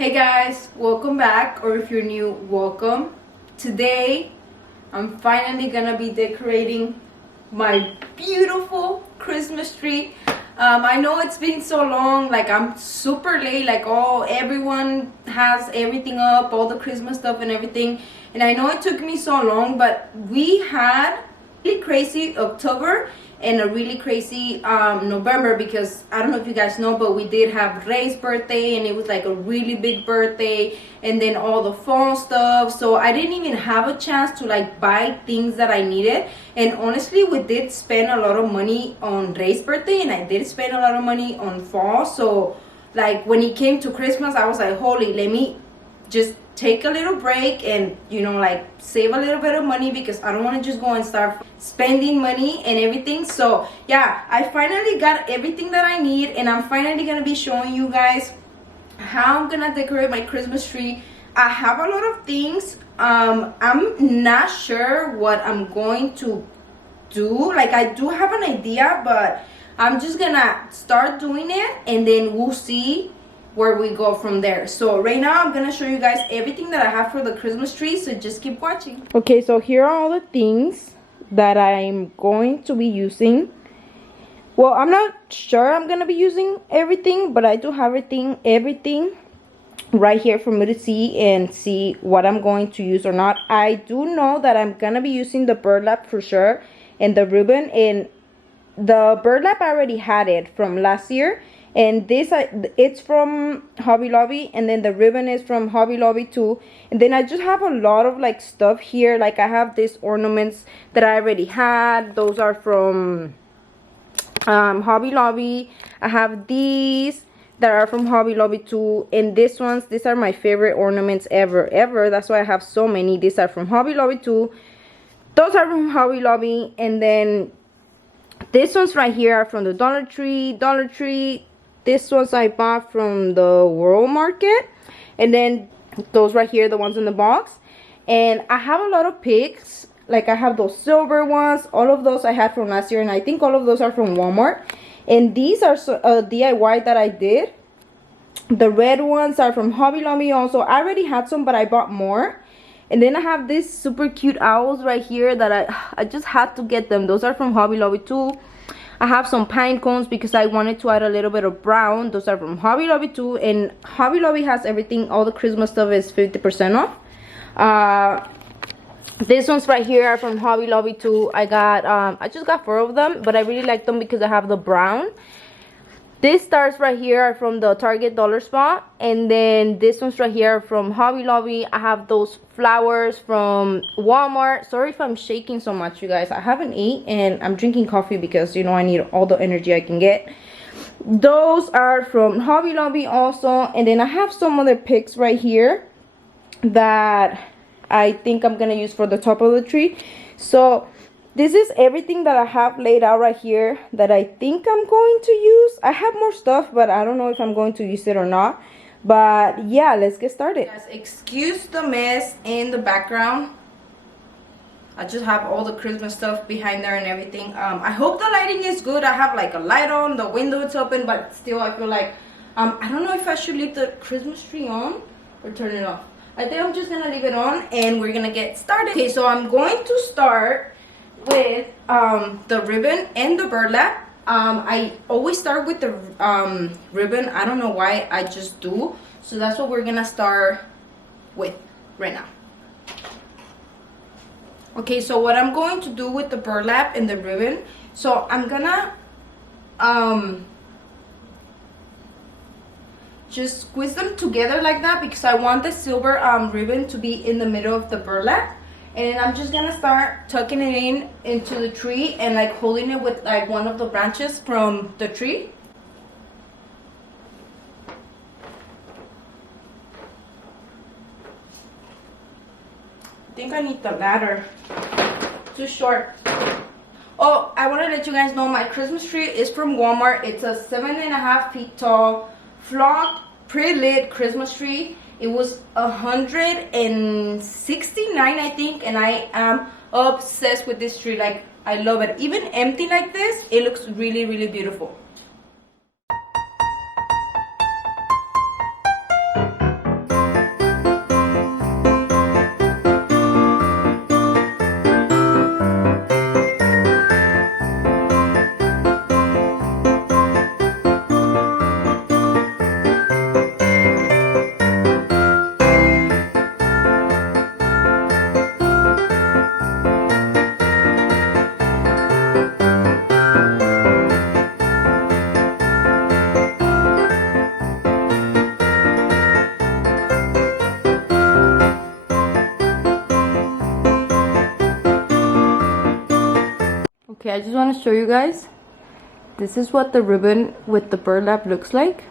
Hey guys, welcome back, or if you're new, welcome. Today I'm finally gonna be decorating my beautiful Christmas tree. I know it's been so long, like I'm super late, like everyone has everything up, all the Christmas stuff and everything, and I know it took me so long, but we had a really crazy October and a really crazy November, because I don't know if you guys know, but we did have Ray's birthday, and it was like a really big birthday, and then all the fall stuff, so I didn't even have a chance to like buy things that I needed. And honestly, we did spend a lot of money on Ray's birthday, and I did spend a lot of money on fall. So like when it came to Christmas, I was like, holy, let me just take a little break and, you know, like save a little bit of money, because I don't want to just go and start spending money and everything. So yeah, I finally got everything that I need, and I'm finally gonna be showing you guys how I'm gonna decorate my Christmas tree. I have a lot of things. I'm not sure what I'm going to do. Like, I do have an idea, but I'm just gonna start doing it, and then we'll see where we go from there. So right now I'm gonna show you guys everything that I have for the Christmas tree, so just keep watching. Okay, so here are all the things that I'm going to be using. Well, I'm not sure I'm gonna be using everything, but I do have everything right here for me to see and see what I'm going to use or not. I do know that I'm gonna be using the burlap for sure, and the ribbon. And the burlap, I already had it from last year, and this it's from Hobby Lobby, and then the ribbon is from Hobby Lobby too. And then I just have a lot of like stuff here. Like, I have these ornaments that I already had. Those are from Hobby Lobby. I have these that are from Hobby Lobby too, and these are my favorite ornaments ever. That's why I have so many. These are from Hobby Lobby too. Those are from Hobby Lobby, and then these ones right here are from the Dollar Tree. These ones I bought from the World Market. And then those right here, the ones in the box. And I have a lot of picks. Like, I have those silver ones. All of those I had from last year, and I think all of those are from Walmart. And these are DIY that I did. The red ones are from Hobby Lobby also. I already had some, but I bought more. And then I have these super cute owls right here that I just had to get them. Those are from Hobby Lobby too. I have some pine cones because I wanted to add a little bit of brown. Those are from Hobby Lobby too. And Hobby Lobby has everything. All the Christmas stuff is 50% off. These ones right here are from Hobby Lobby too. I just got 4 of them, but I really like them because I have the brown. These stars right here are from the Target Dollar Spot, and then these ones right here are from Hobby Lobby. I have those flowers from Walmart. Sorry if I'm shaking so much, you guys. I haven't eaten, and I'm drinking coffee because, you know, I need all the energy I can get. Those are from Hobby Lobby also, and then I have some other picks right here that I think I'm gonna use for the top of the tree. So this is everything that I have laid out right here that I think I'm going to use. I have more stuff, but I don't know if I'm going to use it or not. But yeah, let's get started. Guys, excuse the mess in the background. I just have all the Christmas stuff behind there and everything. I hope the lighting is good. I have like a light on, the window is open, but still I feel like I don't know if I should leave the Christmas tree on or turn it off. I think I'm just gonna leave it on, and we're gonna get started. Okay, so I'm going to start with the ribbon and the burlap. I always start with the ribbon. I don't know why, I just do. So that's what we're gonna start with right now. Okay, so what I'm going to do with the burlap and the ribbon, so I'm gonna just squeeze them together like that, because I want the silver ribbon to be in the middle of the burlap. And I'm just gonna start tucking it into the tree and like holding it with like one of the branches from the tree. I think I need the ladder. Too short. Oh, I want to let you guys know my Christmas tree is from Walmart. It's a 7.5 feet tall flocked pre-lit Christmas tree. It was $169, I think, and I am obsessed with this tree. Like, I love it. Even empty like this, it looks really, really beautiful. Okay, I just want to show you guys. This is what the ribbon with the burlap looks like.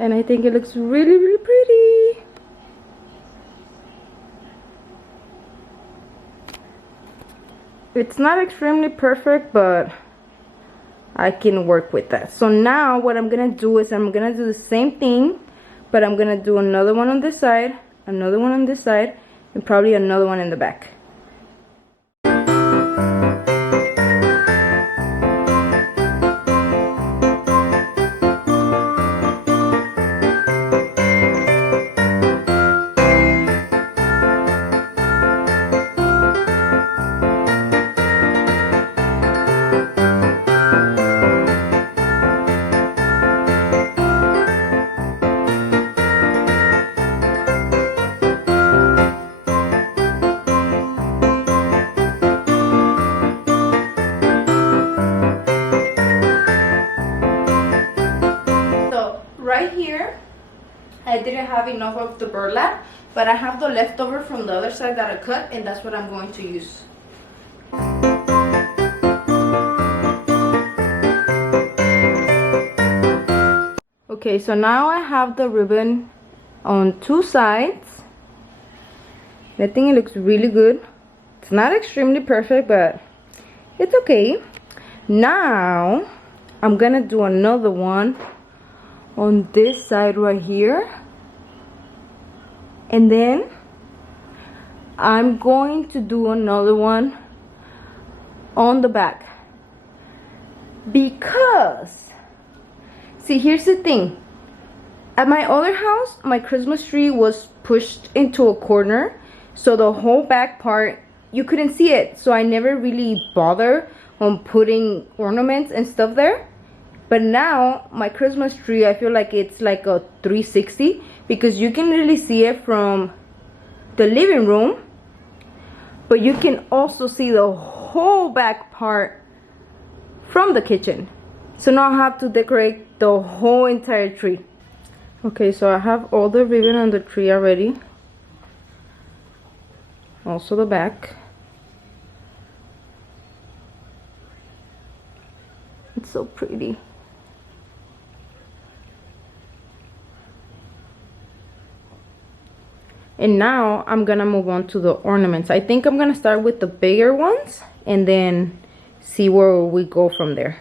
And I think it looks really, really pretty. It's not extremely perfect, but I can work with that. So now what I'm gonna do is I'm gonna do the same thing, but I'm gonna do another one on this side, another one on this side, and probably another one in the back. Right here, I didn't have enough of the burlap, but I have the leftover from the other side that I cut, and that's what I'm going to use. Okay, so now I have the ribbon on two sides. I think it looks really good. It's not extremely perfect, but it's okay. Now I'm gonna do another one on this side right here, and then I'm going to do another one on the back, because see, here's the thing. At my other house, my Christmas tree was pushed into a corner, so the whole back part you couldn't see it, so I never really bothered on putting ornaments and stuff there. But now my Christmas tree, I feel like it's like a 360, because you can really see it from the living room, but you can also see the whole back part from the kitchen. So now I have to decorate the whole entire tree. Okay, so I have all the ribbon on the tree already, also the back. It's so pretty. And now I'm gonna move on to the ornaments. I think I'm gonna start with the bigger ones and then see where we go from there.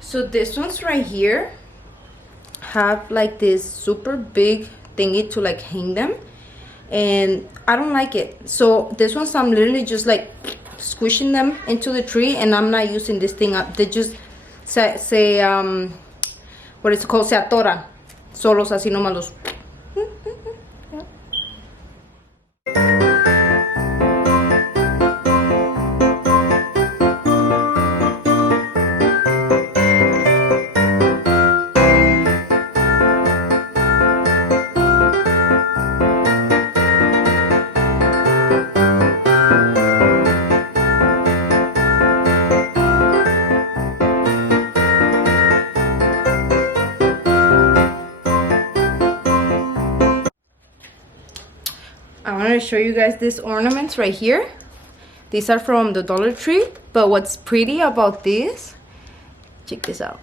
So this one's right here have like this super big thingy to like hang them, and I don't like it. So this one's, I'm literally just like squishing them into the tree, and I'm not using this thing up. They just say what is it called, se atoran solos así nomás los. I want to show you guys these ornaments right here. These are from the Dollar Tree, but what's pretty about this, check this out.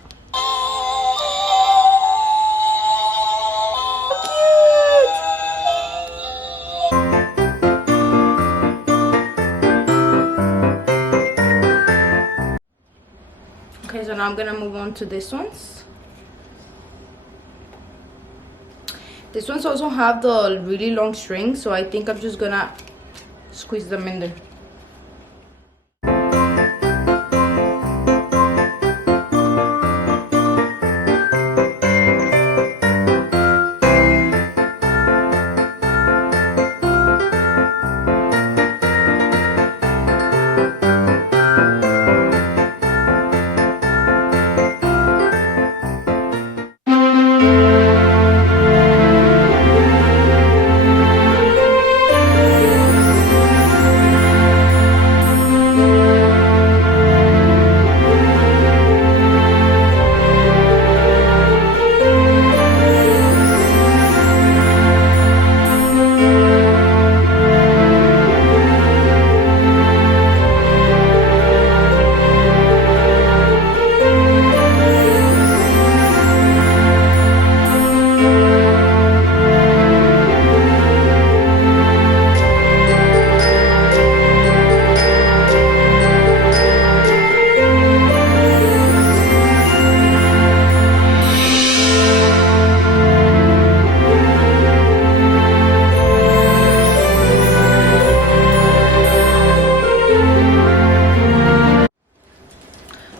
Okay, so now I'm gonna move on to these ones. This ones also have the really long string, so I think I'm just gonna squeeze them in there.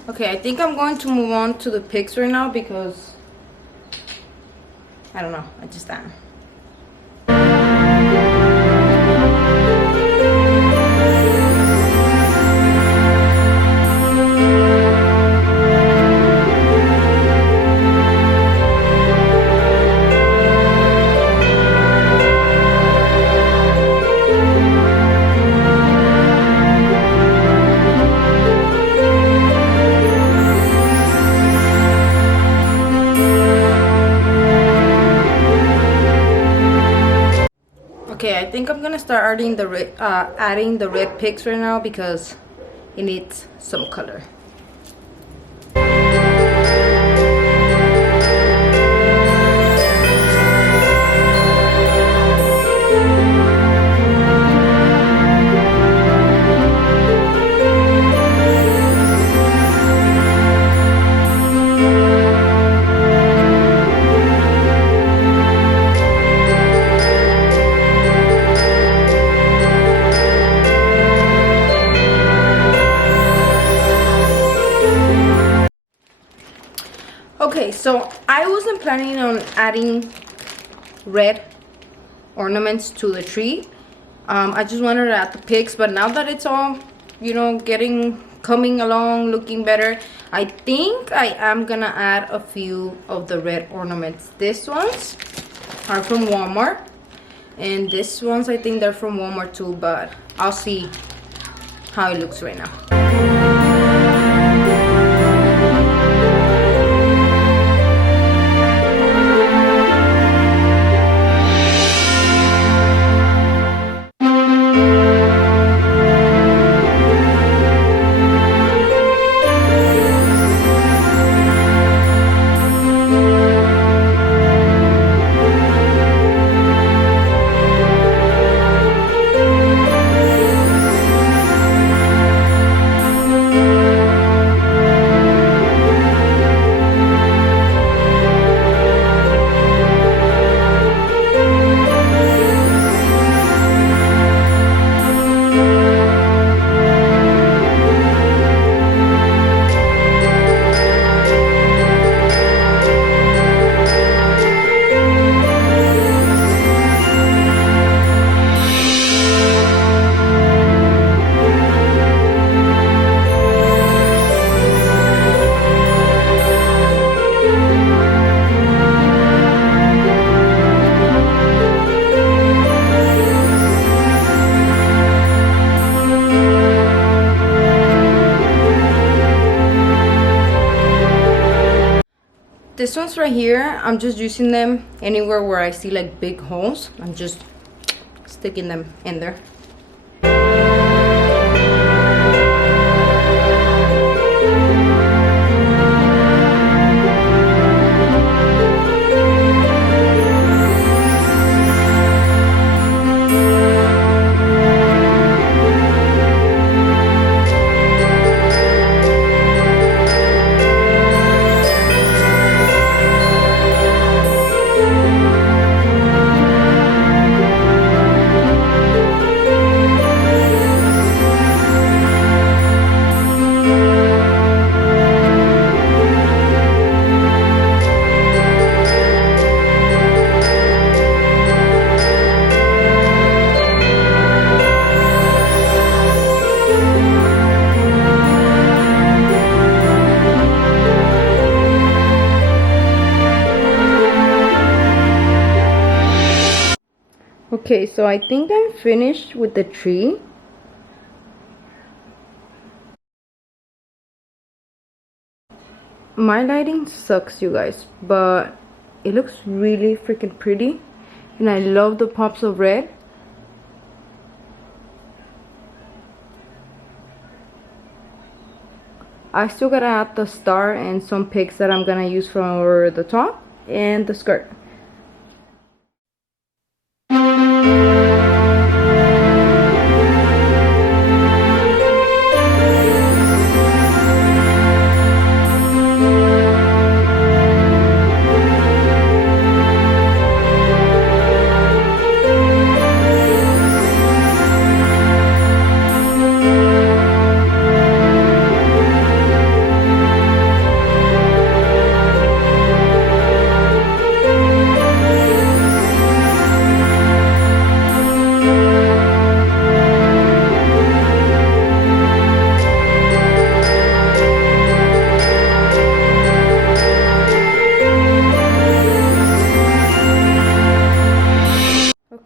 Okay, I think I'm going to move on to the pigs right now because I don't know, I just am. Okay, I think I'm gonna start adding the red pigs right now because it needs some color. Okay, so I wasn't planning on adding red ornaments to the tree. I just wanted to add the pigs, but now that it's all, you know, coming along, looking better, I think I am gonna add a few of the red ornaments. These ones are from Walmart, and these ones I think they're from Walmart too, but I'll see how it looks right now. This ones right here, I'm just using them anywhere where I see like big holes. I'm just sticking them in there. Okay, so I think I'm finished with the tree. My lighting sucks, you guys, but it looks really freaking pretty, and I love the pops of red. I still gotta add the star and some pics that I'm gonna use for the top and the skirt.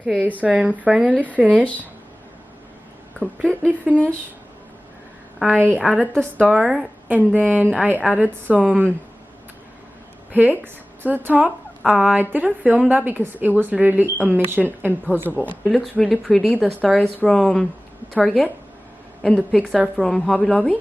Okay, so I'm finally finished, completely finished. I added the star and then I added some pics to the top. I didn't film that because it was literally a mission impossible. It looks really pretty. The star is from Target and the pics are from Hobby Lobby.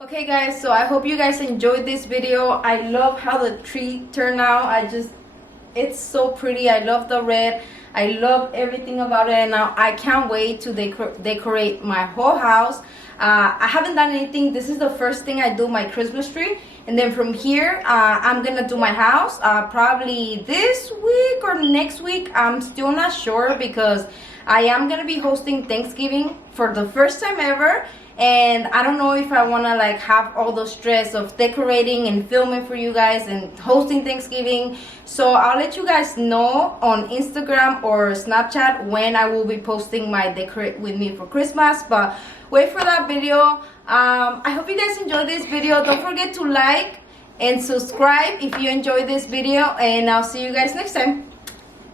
Okay guys, so I hope you guys enjoyed this video. I love how the tree turned out. It's so pretty. I love the red. I love everything about it, and now I can't wait to decorate my whole house. I haven't done anything. This is the first thing I do, my Christmas tree, and then from here I'm gonna do my house probably this week or next week. I'm still not sure because I am gonna be hosting Thanksgiving for the first time ever, and I don't know if I want to like have all the stress of decorating and filming for you guys and hosting Thanksgiving. So I'll let you guys know on Instagram or Snapchat when I will be posting my decorate with me for Christmas, but wait for that video. I hope you guys enjoyed this video. Don't forget to like and subscribe if you enjoyed this video, and I'll see you guys next time.